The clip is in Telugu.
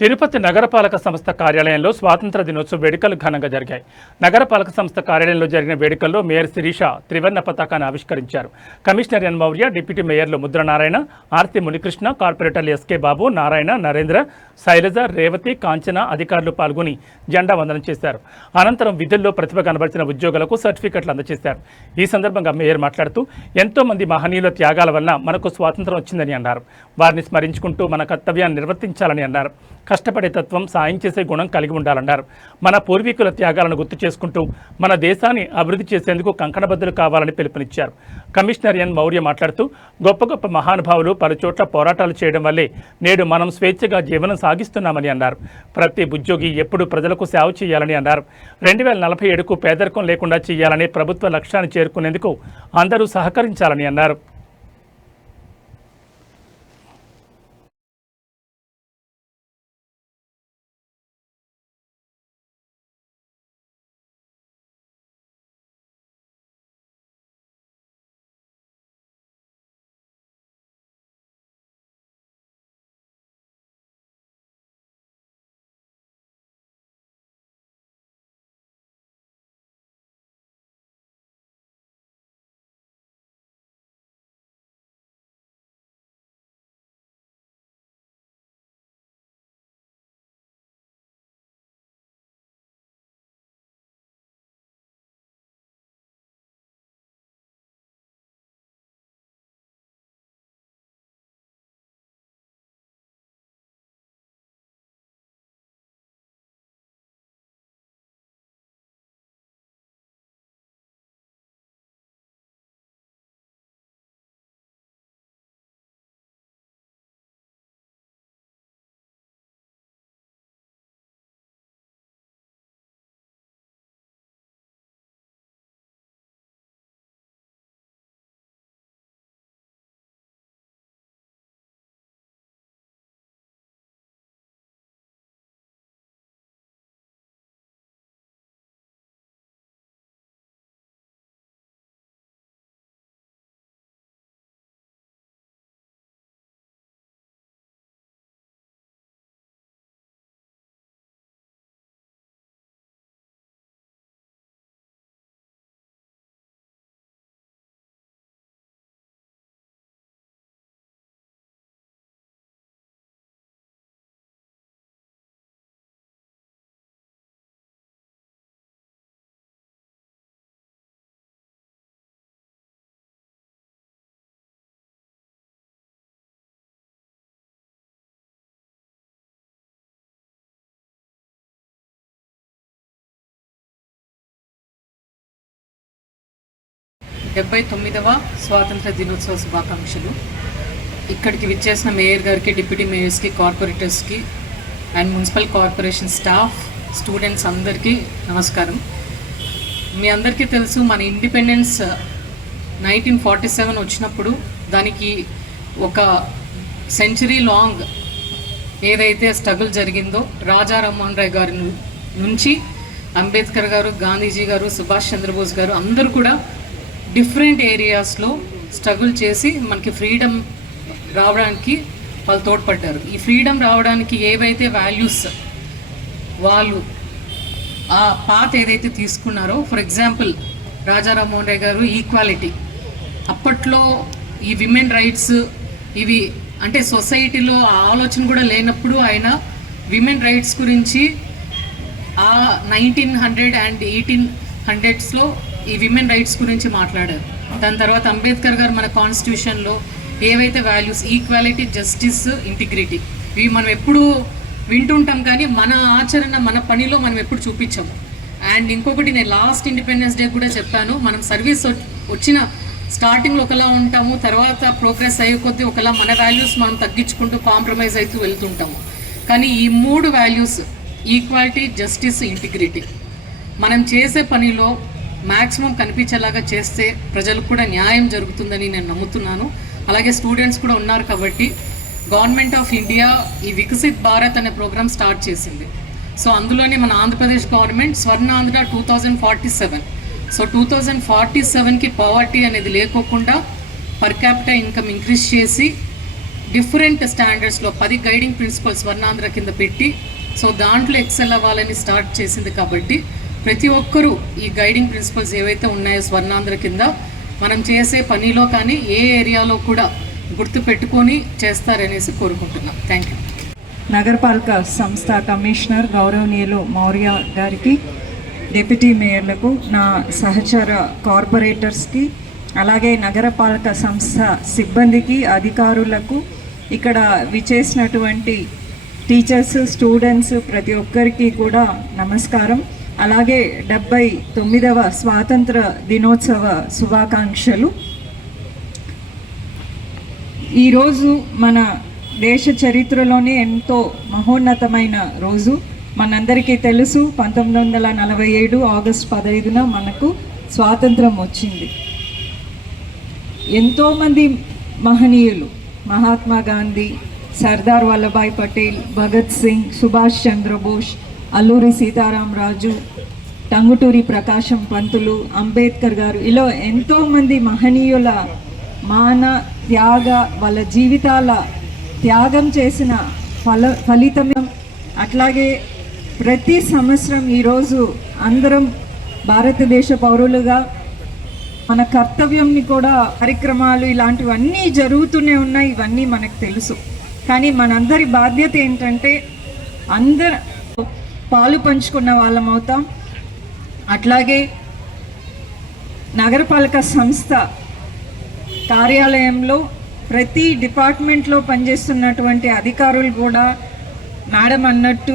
తిరుపతి నగరపాలక సంస్థ కార్యాలయంలో స్వాతంత్ర దినోత్సవ వేడుకలు ఘనంగా జరిగాయి. నగరపాలక సంస్థ కార్యాలయంలో జరిగిన వేడుకల్లో మేయర్ శిరీష త్రివర్ణ పతాకాన్ని ఆవిష్కరించారు. కమిషనర్ ఎన్ మౌర్య, డిప్యూటీ మేయర్లు ముద్రనారాయణ, ఆర్తి మునికృష్ణ, కార్పొరేటర్లు ఎస్కే బాబు, నారాయణ, నరేంద్ర, శైలజ, రేవతి, కాంచన అధికారులు పాల్గొని జెండా వందనం చేశారు. అనంతరం విధుల్లో ప్రతిభ కనబరిచిన ఉద్యోగులకు సర్టిఫికెట్లు అందజేశారు. ఈ సందర్భంగా మేయర్ మాట్లాడుతూ ఎంతో మంది మహనీయుల త్యాగాల వల్ల మనకు స్వాతంత్రం వచ్చిందని అన్నారు. వారిని స్మరించుకుంటూ మన కర్తవ్యాన్ని నిర్వర్తించాలని అన్నారు. కష్టపడే తత్వం, సాయం చేసే గుణం కలిగి ఉండాలన్నారు. మన పూర్వీకుల త్యాగాలను గుర్తు చేసుకుంటూ మన దేశాన్ని అభివృద్ధి చేసేందుకు కంకణబద్దులు కావాలని పిలుపునిచ్చారు. కమిషనర్ ఎన్ మౌర్య మాట్లాడుతూ గొప్ప గొప్ప మహానుభావులు పలుచోట్ల పోరాటాలు చేయడం వల్లే నేడు మనం స్వేచ్ఛగా జీవనం సాగిస్తున్నామని అన్నారు. ప్రతి ఉద్యోగి ఎప్పుడూ ప్రజలకు సేవ చేయాలని అన్నారు. 2047కు పేదరికం లేకుండా చేయాలనే ప్రభుత్వ లక్ష్యాన్ని చేరుకునేందుకు అందరూ సహకరించాలని అన్నారు. డెబ్బై 79వ స్వాతంత్ర దినోత్సవ శుభాకాంక్షలు. ఇక్కడికి విచ్చేసిన మేయర్ గారికి, డిప్యూటీ మేయర్స్కి, కార్పొరేటర్స్కి and municipal corporation staff, students అందరికీ నమస్కారం. మీ అందరికీ తెలుసు, మన ఇండిపెండెన్స్ 1947 వచ్చినప్పుడు దానికి ఒక సెంచరీ లాంగ్ ఏదైతే స్ట్రగుల్ జరిగిందో, రాజా రామ్మోహన్ రాయ్ గారి నుంచి అంబేద్కర్ గారు, గాంధీజీ గారు, సుభాష్ చంద్రబోస్ గారు అందరూ కూడా డిఫరెంట్ ఏరియాస్లో స్ట్రగుల్ చేసి మనకి ఫ్రీడమ్ రావడానికి వాళ్ళు తోడ్పడ్డారు. ఈ ఫ్రీడమ్ రావడానికి ఏవైతే వాల్యూస్ వాళ్ళు ఆ పాత ఏదైతే తీసుకున్నారో, ఫర్ ఎగ్జాంపుల్ రాజా రామ్మోహన్ రాయ్ గారు ఈక్వాలిటీ, అప్పట్లో ఈ విమెన్ రైట్స్ ఇవి అంటే సొసైటీలో ఆ ఆలోచన కూడా లేనప్పుడు ఆయన విమెన్ రైట్స్ గురించి ఆ 1900 అండ్ 1800స్లో ఈ విమెన్ రైట్స్ గురించి మాట్లాడారు. దాని తర్వాత అంబేద్కర్ గారు మన కాన్స్టిట్యూషన్లో ఏవైతే వాల్యూస్, ఈక్వాలిటీ, జస్టిస్, ఇంటిగ్రిటీ, ఇవి మనం ఎప్పుడు వింటుంటాం కానీ మన ఆచరణ, మన పనిలో మనం ఎప్పుడు చూపించాము. అండ్ ఇంకొకటి, నేను లాస్ట్ ఇండిపెండెన్స్ డే కూడా చెప్పాను, మనం సర్వీస్ వచ్చిన స్టార్టింగ్లో ఒకలా ఉంటాము, తర్వాత ప్రోగ్రెస్ అయ్యే కొద్దీ ఒకలా మన వాల్యూస్ మనం తగ్గించుకుంటూ కాంప్రమైజ్ అవుతూ వెళ్తుంటాము. కానీ ఈ 3 వాల్యూస్, ఈక్వాలిటీ, జస్టిస్, ఇంటిగ్రిటీ, మనం చేసే పనిలో మ్యాక్సిమం కనిపించేలాగా చేస్తే ప్రజలకు కూడా న్యాయం జరుగుతుందని నేను నమ్ముతున్నాను. అలాగే స్టూడెంట్స్ కూడా ఉన్నారు కాబట్టి గవర్నమెంట్ ఆఫ్ ఇండియా ఈ వికసిత్ భారత్ అనే ప్రోగ్రామ్ స్టార్ట్ చేసింది. సో అందులోనే మన ఆంధ్రప్రదేశ్ గవర్నమెంట్ స్వర్ణాంధ్ర 2047, సో 2047కి పవర్టీ అనేది లేకోకుండా పర్ క్యాపిటల్ ఇన్కమ్ ఇంక్రీజ్ చేసి డిఫరెంట్ స్టాండర్డ్స్లో 10 గైడింగ్ ప్రిన్సిపల్స్ స్వర్ణాంధ్ర కింద పెట్టి సో దాంట్లో ఎక్సెల్ అవ్వాలని స్టార్ట్ చేసింది. కాబట్టి ప్రతి ఒక్కరూ ఈ గైడింగ్ ప్రిన్సిపల్స్ ఏవైతే ఉన్నాయో స్వర్ణాంధ్ర కింద మనం చేసే పనిలో కానీ ఏ ఏరియాలో కూడా గుర్తు పెట్టుకొని చేస్తారనేసి కోరుకుంటున్నాం. Thank you. నగరపాలక సంస్థ కమిషనర్ గౌరవనీయులు మౌర్య గారికి, డిప్యూటీ మేయర్లకు, నా సహచర కార్పొరేటర్స్కి, అలాగే నగరపాలక సంస్థ సిబ్బందికి, అధికారులకు, ఇక్కడ విచేసినటువంటి టీచర్స్, స్టూడెంట్స్ ప్రతి ఒక్కరికి కూడా నమస్కారం. అలాగే 79వ స్వాతంత్ర దినోత్సవ శుభాకాంక్షలు. ఈరోజు మన దేశ చరిత్రలోనే ఎంతో మహోన్నతమైన రోజు. మనందరికీ తెలుసు 1947 ఆగస్టు 15న మనకు స్వాతంత్రం వచ్చింది. ఎంతోమంది మహనీయులు, మహాత్మా గాంధీ, సర్దార్ వల్లభాయ్ పటేల్, భగత్ సింగ్, సుభాష్ చంద్రబోస్, అల్లూరి సీతారామరాజు, టంగుటూరి ప్రకాశం పంతులు, అంబేద్కర్ గారు, ఇలా ఎంతోమంది మహనీయుల త్యాగ, వాళ్ళ జీవితాల త్యాగం చేసిన ఫలితం. అట్లాగే ప్రతి సంవత్సరం ఈరోజు అందరం భారతదేశ పౌరులుగా మన కర్తవ్యంని కూడా కార్యక్రమాలు ఇలాంటివన్నీ జరుగుతూనే ఉన్నాయి. ఇవన్నీ మనకు తెలుసు. కానీ మనందరి బాధ్యత ఏంటంటే అందరు పాలు పంచుకున్న వాళ్ళం అవుతాం. అట్లాగే నగరపాలక సంస్థ కార్యాలయంలో ప్రతి డిపార్ట్మెంట్లో పనిచేస్తున్నటువంటి అధికారులు కూడా మేడం అన్నట్టు